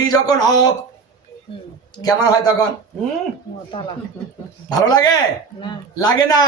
তুই যখন হব কেমন হয় তখন? ভালো লাগে? লাগে না।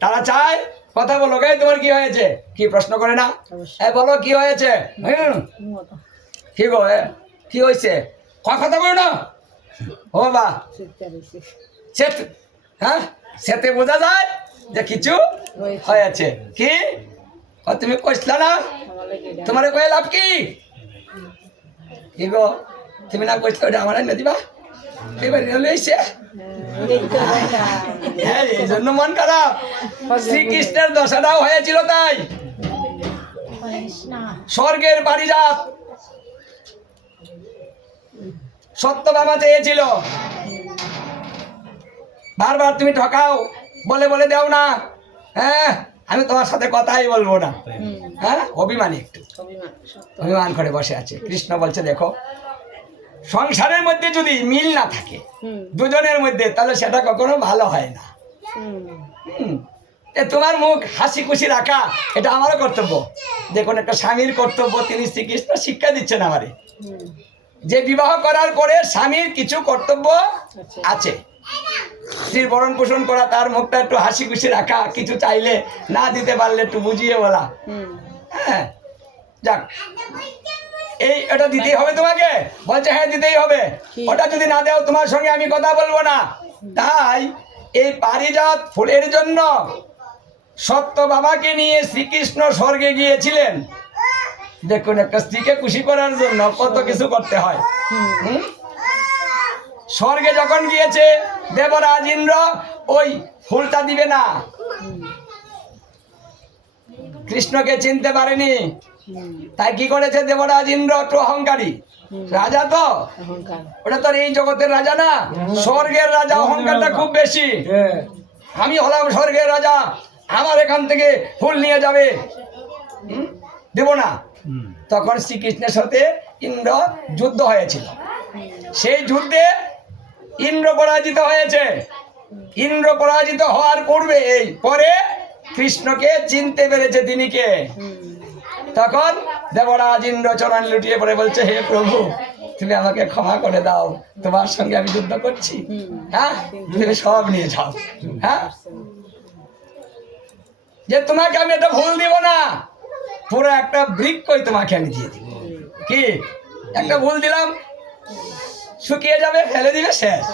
তারা চায় কথা বলো, গে তোমার কি হয়েছে, কি প্রশ্ন করে না? বলো কি হয়েছে, কি গো কি হয়েছে, কথা বলো না। ও বা হ্যাঁ, সেতে বোঝা যায় যে কিছু হয়েছে। কি তুমি কইসলা না, তোমার কয়ে লাভ কি? কি গো তুমি না কইসলা, ওটা আমার না দিবা, এবার লইছে। হ্যাঁ, এই জন্য মন খারাপ। শ্রীকৃষ্ণের দশাটাও হয়েছিল তাই। স্বর্গের পারিজাত সত্যভামা চেয়েছিল, বারবার তুমি ঠকাও, বলে বলে দাও না, হ্যাঁ আমি তোমার সাথে কথাই বলবো না। হ্যাঁ, অভিমানী, একটু অভিমান করে বসে আছে। কৃষ্ণ বলছে দেখো, সংসারের মধ্যে যদি মিল না থাকে দুজনের মধ্যে, তাহলে সেটা কখনো ভালো হয় না। তোমার মুখ হাসি খুশি রাখা এটা আমারও কর্তব্য। দেখুন, একটা স্বামীর কর্তব্য, তিনি শ্রীকৃষ্ণ শিক্ষা দিচ্ছেন আমারে, যে বিবাহ করার পরে স্বামীর কিছু কর্তব্য আছে। স্ত্রীর ভরণ পোষণ করা, তার মুখটা একটু হাসি খুশি রাখা, কিছু চাইলে না দিতে পারলে একটু বুঝিয়ে বলা। হ্যাঁ, যাক, এটা দিতেই হবে তোমাকে। বলছে হ্যাঁ দিতেই হবে, ওটা যদি না দাও তোমার সঙ্গে আমি কথা বলবো না। তাই এই পারিজাত ফুলের জন্য সত্যভামাকে নিয়ে শ্রীকৃষ্ণ স্বর্গে গিয়েছিলেন। দেখুন, একটা স্ত্রীকে খুশি করার জন্য কত কিছু করতে হয়। স্বর্গে যখন গিয়েছে, দেবরাজ ইন্দ্র ওই ফুলটা দিবে না, কৃষ্ণকে চিনতে পারেনি। তাই কি করেছে দেবরাজ ইন্দ্র, একটু অহংকারী রাজা, তো ওটা তো এই জগতের রাজা না, স্বর্গের রাজা। অহংকারটা খুব বেশি। আমি হলাম স্বর্গের রাজা, আমার এখান থেকে ফুল নিয়ে যাবে, দেব না। তখন শ্রীকৃষ্ণের সাথে ইন্দ্র যুদ্ধ হয়েছিল। সেই যুদ্ধে ইন্দ্র পরাজিত হয়েছে। ইন্দ্র পরাজিত হওয়ার পরে কৃষ্ণকে চিনতে পেরেছে তিনি কে। তখন দেবরাজ ইন্দ্র চরণ লুটিয়ে পড়ে বলছে, হে প্রভু, তুমি আমাকে ক্ষমা করে দাও, তোমার সঙ্গে আমি যুদ্ধ করছি। হ্যাঁ, তুমি সব নিয়ে যাও। হ্যাঁ, যে তোমাকে আমি একটা ভুল দিব না, পুরো একটা বৃক্ষই তোমাকে আমি দিয়ে দিব। কি একটা ভুল দিলাম, শুকিয়ে যাবে, ফেলে দিবে, শেষ।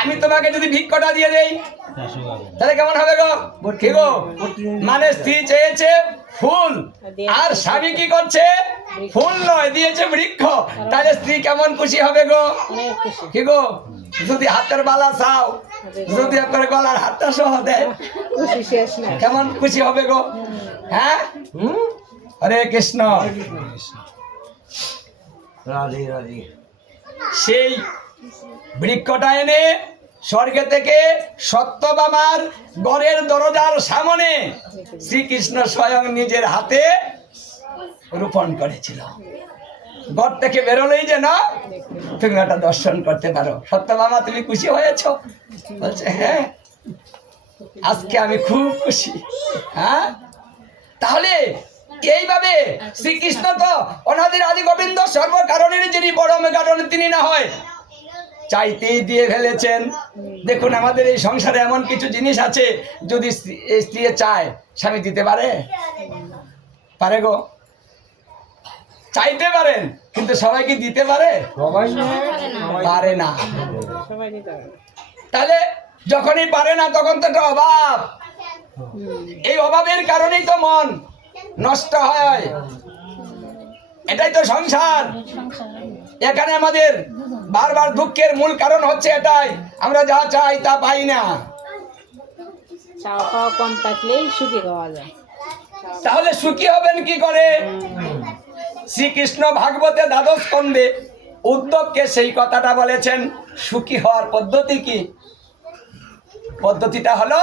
আমি তোমাকে যদি ভিক্ষটা দিয়ে দেই, তাহলে কেমন হবে গো? কি গো, মানে স্ত্রী চেয়েছে ফুল, আর স্বামী কি করছে, ফুল নয়, দিয়েছে বৃক্ষ। তাহলে স্ত্রী কেমন খুশি হবে গো? কি গো, যদি হাতের বালা চাও, যদি আপনার গলার হাতটা সহ দেয়, কেমন খুশি হবে গো? হ্যাঁ, হরে কৃষ্ণ, রাধে রাধে। সেই বৃক্ষটা এনে স্বর্গে থেকে সত্যভামার ঘরের দরজার সামনে শ্রীকৃষ্ণ স্বয়ং নিজের হাতে রোপণ করেছিল। ঘর থেকে বেরোলেই যে না, তুমি একটা দর্শন করতে পারো। সত্যভামা, তুমি খুশি হয়েছ? বলছে হ্যাঁ, আজকে আমি খুব খুশি। হ্যাঁ, তাহলে এইভাবে শ্রীকৃষ্ণ তো অনাদির আদি গোবিন্দ, সর্বকারণের যিনি, পরম কারণ তিনি না হয় চাইতেই দিয়ে ফেলেছেন। দেখুন, আমাদের এই সংসারে এমন কিছু জিনিস আছে, যদি স্ত্রী চায়, স্বামী দিতে পারে? পারে গো? চাইতে পারেন, কিন্তু সবাই কি দিতে পারে? পারে না। তাহলে যখনই পারে না, তখন তো একটা অভাব। এই অভাবের কারণেই তো মন নষ্ট হয়। এটাই তো সংসার। এখানে আমাদের বারবার দুঃখের মূল কারণ হচ্ছে এটাই, আমরা যা চাই তা পাই না। কম থাকলেই সুখী হওয়া যায়। তাহলে সুখী হবেন কি করে? শ্রীকৃষ্ণ ভাগবতে দ্বাদশ স্কন্ধে উদ্ধবকে সেই কথাটা বলেছেন। সুখী হওয়ার পদ্ধতি কি? পদ্ধতিটা হলো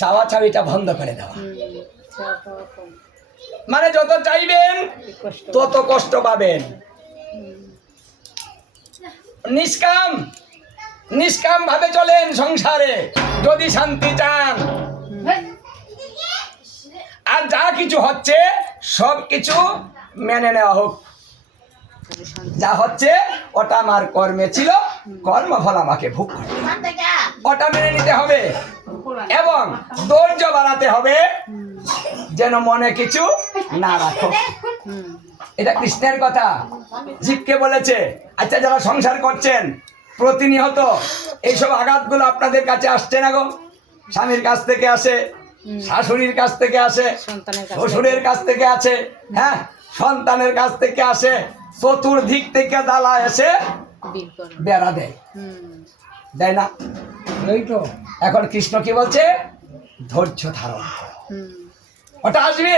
চাওয়া চাওয়িটা বন্ধ করে দেওয়া। মানে যত চাইবেন তত কষ্ট পাবেন। নিষ্কাম ভাবে চলেন সংসারে, যদি শান্তি চান। আর যা কিছু হচ্ছে সব কিছু মেনে নেওয়া হোক। যা হচ্ছে ওটা আমার কর্মে ছিল, কর্মফল আমাকে ভোগ করতে হবে। ওটা মেনে নিতে হবে এবং ধৈর্য বাড়াতে হবে, যেন মনে কিছু না রাখো। এটা কৃষ্ণের কথা, জীবকে বলেছে। আচ্ছা, যারা সংসার করছেন প্রতিনিয়ত এইসব আঘাতগুলো আপনাদের কাছে আসছে না গো? স্বামীর কাছ থেকে আসে, শাশুড়ির কাছ থেকে আসে, শ্বশুরের কাছ থেকে আছে, হ্যাঁ, সন্তানের কাছ থেকে আসে, চতুর্দিক থেকে জ্বালা এসে বেড়া দেয়, দেয় না? এখন কৃষ্ণ কি বলছে? ধৈর্য ধারণ করো, ওটা আসবে।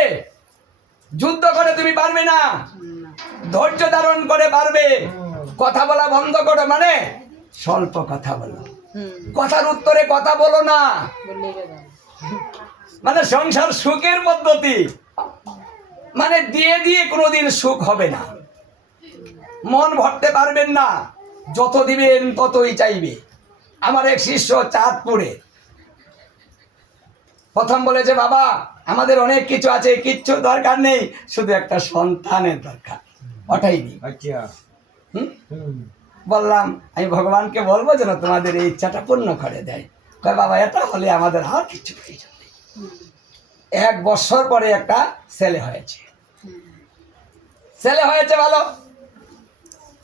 যুদ্ধ করে তুমি পারবে না, ধৈর্য ধারণ করে পারবে। কথা বলা বন্ধ করো, মানে স্বল্প কথা বলো, কথার উত্তরে কথা বলো না, মানে সংসার সুখের পদ্ধতি, মানে দিয়ে দিয়ে কোনোদিন সুখ হবে না, মন ভরতে পারবেন না, যত দিবেন ততই চাইবে। আমার এক শিষ্য চাঁদপুরে প্রথম বলেছে, বাবা আমাদের অনেক কিছু আছে, কিচ্ছু দরকার নেই, শুধু একটা সন্তানের দরকার, ওটাই নেই। বললাম, আমি ভগবানকে বলবো যেন তোমাদের এই ইচ্ছাটা পূর্ণ করে দেয়। কয়, বাবা এটা হলে আমাদের আর কিছু প্রয়োজন নেই। 1 বছর পরে একটা ছেলে হয়েছে, ছেলে হয়েছে ভালো,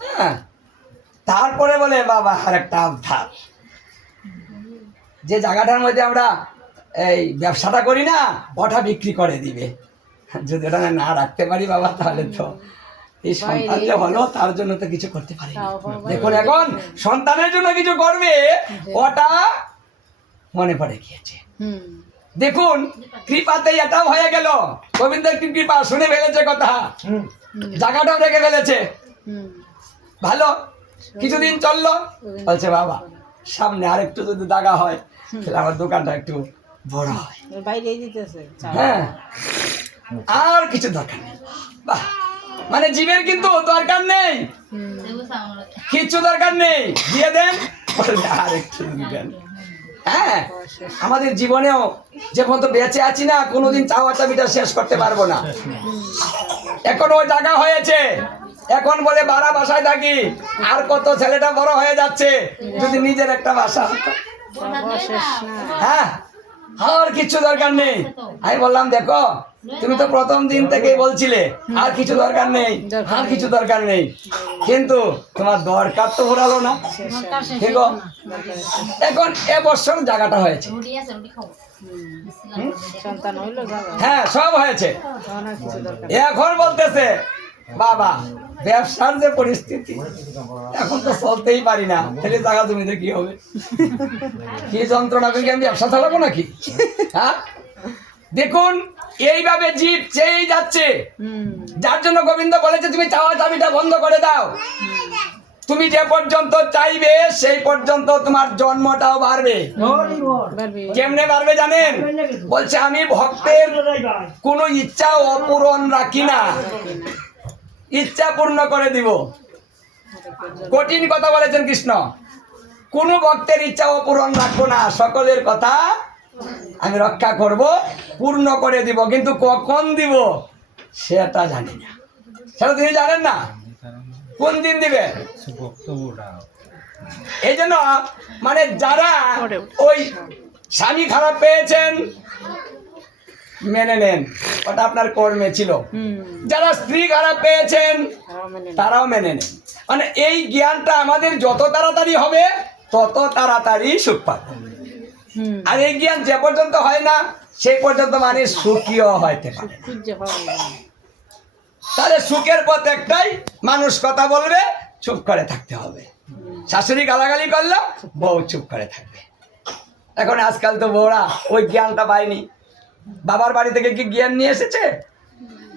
হ্যাঁ। তারপরে বলে, বাবা আর একটা আবদার, যে জায়গাটার মধ্যে আমরা এই ব্যবসাটা করি না, ওটা বিক্রি করে দিবে। যদি ওটা না রাখতে পারি বাবা, তাহলে তো এই সন্তান যে হলো তার জন্য তো কিছু করতে পারি না। দেখুন, এখন সন্তানের জন্য কিছু করবে, ওটা মনে পড়ে গিয়েছে। দেখুন, কৃপাতেই এটাও হয়ে গেল, গোবিন্দের কৃপা, শুনে ফেলেছে কথা, জায়গাটাও রেখে ফেলেছে, ভালো। কিছুদিন চললো, বলছে বাবা সামনে আরেকটু যদি দাগা হয় তাহলে আমার দোকানটা একটু বড় হয়, হ্যাঁ, আর কিছু দরকার নেই। বাহ, মানে জীবের কিন্তু দরকার নেই, কিছু দরকার নেই, দিয়ে দেন, আর একটু দেন। হ্যাঁ, আমাদের জীবনেও যে পর্যন্ত বেঁচে আছি না, কোনোদিন চাওয়া চাবিটা শেষ করতে পারবো না। এখন ওই জায়গা হয়েছে, এখন বলে বাড়া বাসায় থাকি, আর কত ছেলেটা বড় হয়ে যাচ্ছে, যদি নিজের একটা বাসা হতো, হ্যাঁ, আর কিছু দরকার নেই। আমি বললাম, দেখো তুমি তো প্রথম দিন থেকেই বলছিলে আর কিছু দরকার নেই, আর কিছু দরকার নেই, কিন্তু তোমার দরকার তো ভরালো না। ঠিক, এখন এবছর জায়গাটা হয়েছে, হ্যাঁ, সব হয়েছে। এখন বলতেছে, বাবা ব্যবসার যে পরিস্থিতি, এখন তো চলতেই পারি না, তাহলে জায়গা জমিতে কি হবে, কি যন্ত্রণা করে আমি ব্যবসা চালাবো নাকি? হ্যাঁ, দেখুন এইভাবে জীব চেয়েই যাচ্ছে, যার জন্য গোবিন্দ বলেছে তুমি চাওয়া চাবিটা বন্ধ করে দাও। তুমি যে পর্যন্ত চাইবে সেই পর্যন্ত তোমার জন্মটাও বাড়বে। কেমনে বাড়বে জানেন? বলছে, আমি ভক্তের কোনো ইচ্ছা অপূরণ রাখি না, ইচ্ছা পূর্ণ করে দিব। কঠিন কথা বলেছেন কৃষ্ণ, কোন ভক্তের ইচ্ছা অপূরণ রাখবো না, সকলের কথা আমি রক্ষা করব, পূর্ণ করে দিব, কিন্তু কখন দিব সেটা জানি না, সেটা তিনি জানেন না, কোন দিন দিবে। এই জন্য মানে যারা ওই স্বামী খারাপ পেয়েছেন মেনে নেন, ওটা আপনার কর্মে ছিল। যারা স্ত্রী খারাপ পেয়েছেন তারাও মেনে নেন, মানে এই জ্ঞানটা আমাদের যত তাড়াতাড়ি হবে তত তাড়াতাড়ি সুখ পাবে। আর এই জ্ঞান যে পর্যন্ত হয় না সেই পর্যন্ত মানুষ সুখীও হইতে পারে। তাহলে সুখের পথ একটাই, মানুষ কথা বলবে চুপ করে থাকতে হবে, শাশুড়ি গালাগালি করলো বউ চুপ করে থাকবে। এখন আজকাল তো বউরা ওই জ্ঞানটা পায়নি, বাবার বাড়ি থেকে কি জ্ঞান নিয়ে এসেছে?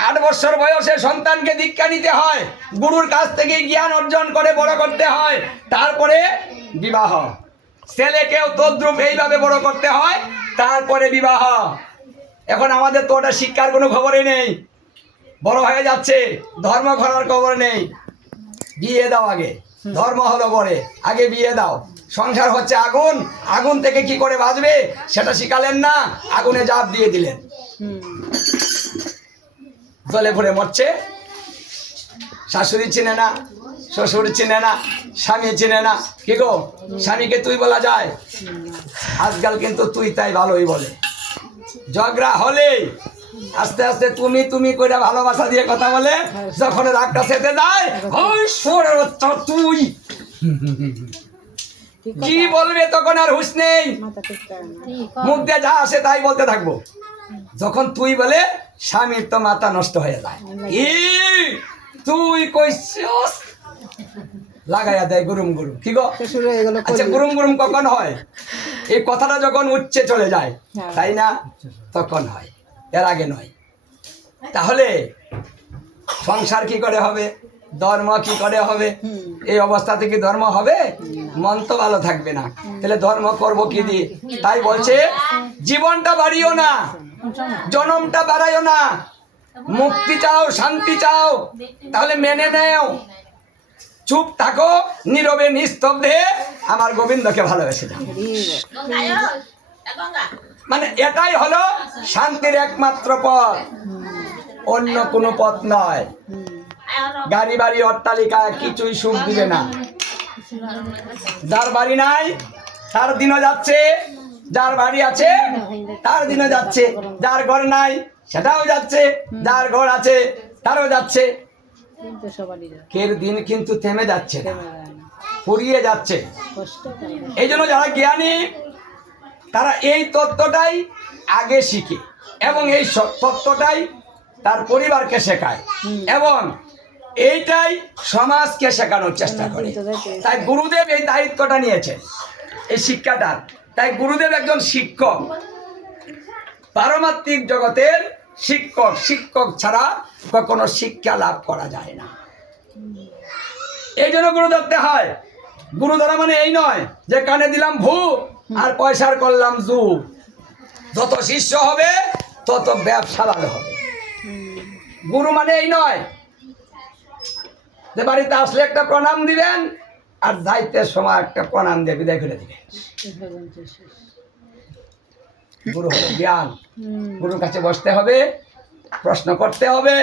8 বছর বয়সে সন্তানকে দীক্ষা নিতে হয়, গুরুর কাছ থেকে জ্ঞান অর্জন করে বড় করতে হয়, তারপরে বিবাহ। ছেলেকেও তদ্রূপ এইভাবে বড় করতে হয়, তারপরে বিবাহ। এখন আমাদের তো ওটা শিক্ষার কোনো খবরই নেই, বড় হয়ে যাচ্ছে ধর্ম করার খবর নেই। বিয়ে দাও আগে, ধর্ম হলো পরে, আগে বিয়ে দাও। সংসার হচ্ছে আগুন, আগুন থেকে কি করে বাঁচবে সেটা শিখালেন না, আগুনে জাপ দিয়ে দিলেন, জ্বলে পুড়ে মরছে। শাশুড়ি চিনে না, শ্বশুর চিনে না, স্বামী চিনে না। কি গো, স্বামীকে তুই বলা যায়? আজকাল কিন্তু তুই তাই ভালোই বলে। ঝগড়া হলে আস্তে আস্তে তুমি তুমি করে ভালোবাসা দিয়ে কথা বলে, যখন রাগটা সেতে যায়, ওই শোরের বাচ্চা তুই কি বলবে, তখন আর হুঁশ নেই। মাথা ঠিক করে না। মুখ দিয়ে যা আসে তাই বলতে থাকবো। যখন তুই বলে, স্বামীর তো মাথা নষ্ট হয়ে যায়। কি তুই কইছিস, লাগাইয়া দেয় গুরুম গুরুম। কি গো, শ্বশুর এগুলো আচ্ছা গুরুম গুরুম কখন হয়? এই কথাটা যখন উচ্চে চলে যায়, হ্যাঁ। তাই না? তখন হয়, এর আগে নয়। তাহলে সংসার কি করে হবে, ধর্ম কি করে হবে? এই অবস্থা থেকে ধর্ম হবে? মন তো ভালো থাকবে না, তাহলে ধর্ম করব কি দিয়ে? তাই বলছে, জীবনটা বাড়িও না, জনমটা বাড়াইও না। মুক্তি চাও, শান্তি চাও, তাহলে মেনে নেও। চুপ থাকো, নীরবে নিস্তব্ধে আমার গোবিন্দকে ভালোবেসে যাও। মানে এটাই হলো শান্তির একমাত্র পথ, অন্য কোনো পথ নয়। গাড়ি বাড়ি অট্টালিকা কিছুই সুখ দিবে না। যার বাড়ি নাই তার দিনও যাচ্ছে, যার বাড়ি আছে তার দিনও যাচ্ছে, যার ঘর নাই সেটাও যাচ্ছে, যার ঘর আছে তারও যাচ্ছে। কিন্তু সবারই যায়। কের দিন কিন্তু থেমে যাচ্ছে না, থেমে যায় না। ফুরিয়ে যাচ্ছে। কষ্ট করে। এই জন্য যারা জ্ঞানী তারা এই তত্ত্বটাই আগে শিখে এবং এই তত্ত্বটাই তার পরিবারকে শেখায় এবং এইটাই সমাজকে শেখানোর চেষ্টা করে। তাই গুরুদেব এই দায়িত্বটা নিয়েছেন, এই শিক্ষাটার। তাই গুরুদেব একজন শিক্ষক, পারমাত্মিক জগতের শিক্ষক। শিক্ষক ছাড়া কখনো শিক্ষা লাভ করা যায় না। এই জন্য গুরু ধরতে হয়। গুরু ধরা মানে এই নয় যে কানে দিলাম ভূ আর পয়সার করলাম জু। যত শিষ্য হবে তত ব্যবসা ভালো হবে। গুরু মানে এই নয় যে বাড়িতে আসলে একটা প্রণাম দিবেন আর দায়িত্বের সময় একটা প্রণাম দিয়ে বিদায় করে দিবেন। গুরু হলো জ্ঞান। গুরুর কাছে বসতে হবে, প্রশ্ন করতে হবে,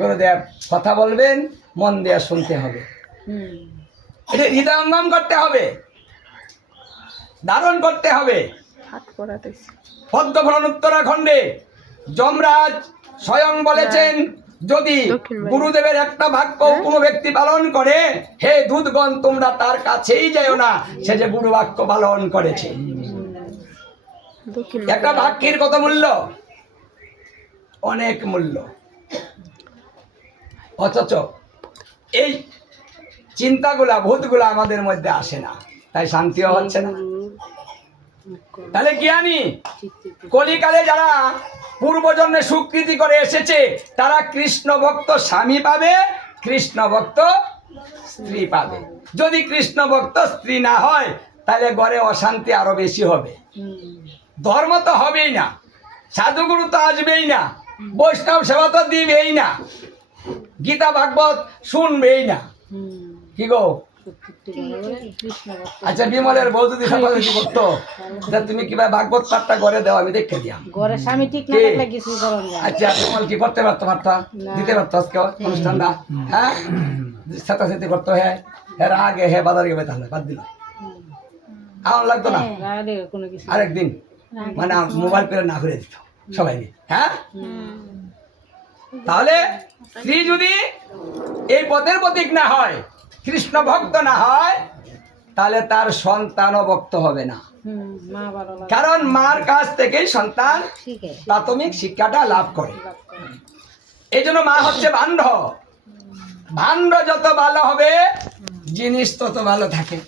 গুরুদেব কথা বলবেন, মন দিয়ে শুনতে হবে। এটা হৃদয়ঙ্গম করতে হবে, ধারণ করতে হবে। পদ্মপুরাণ উত্তরাখণ্ডে যমরাজ স্বয়ং বলেছেন, যদি গুরুদেবের একটা বাক্য কোনো ব্যক্তি পালন করে, হে দূতগণ তোমরা তার কাছেই যাও না, সে যে গুরু বাক্য পালন করেছে। একটা বাক্যের কত মূল্য, অনেক মূল্য। অথচ এই চিন্তাগুলা ভূতগুলা আমাদের মধ্যে আসে না, তাই শান্তিও হচ্ছে না। তাহলে জ্ঞানী কলিকালে যারা পূর্বজন্মে স্বীকৃতি করে এসেছে, তারা কৃষ্ণ ভক্ত স্বামী পাবে, কৃষ্ণ ভক্ত স্ত্রী পাবে। যদি কৃষ্ণ ভক্ত স্ত্রী না হয়, তাহলে ঘরে অশান্তি আরো বেশি হবে। ধর্ম তো হবেই না, সাধুগুরু তো আসবেই না, বৈষ্ণব সেবা তো দিবেই না, গীতা ভাগবত শুনবেই না। কি গো, আচ্ছা বিমলের বউ যদি সাফালি করতো, তা তুমি কিভাবে ভাগবত পাঠটা করে দাও, আমি দেখে দিয়াম। ঘরে স্বামী ঠিক না থাকলে কিছু করা যায় না। আচ্ছা বিমল কি করতে পারতো, দিতে পারতো আজকে অনুষ্ঠানটা? হ্যাঁ, সাথে করতো। হ্যাঁ এর আগে হ্যাঁ বাজার গেবে, তাহলে বাদ দিল, আমার লাগতো না। রাগে কোনো কিছু আরেকদিন মানে মোবাইল করে না করে দিত সবাই। হ্যাঁ, তাহলে স্ত্রী যদি এই পথের প্রতীক না হয়, কৃষ্ণ ভক্ত না হয়, তাহলে তার সন্তানও ভক্ত হবে না। মা ভালো লাগে। কারণ মার কাছ থেকেই সন্তান ঠিক আছে। প্রাথমিক শিক্ষাটা লাভ করে। এই জন্য মা হচ্ছে ভাণ্ড। ভাণ্ড যত ভালো হবে, জিনিস তত ভালো থাকে।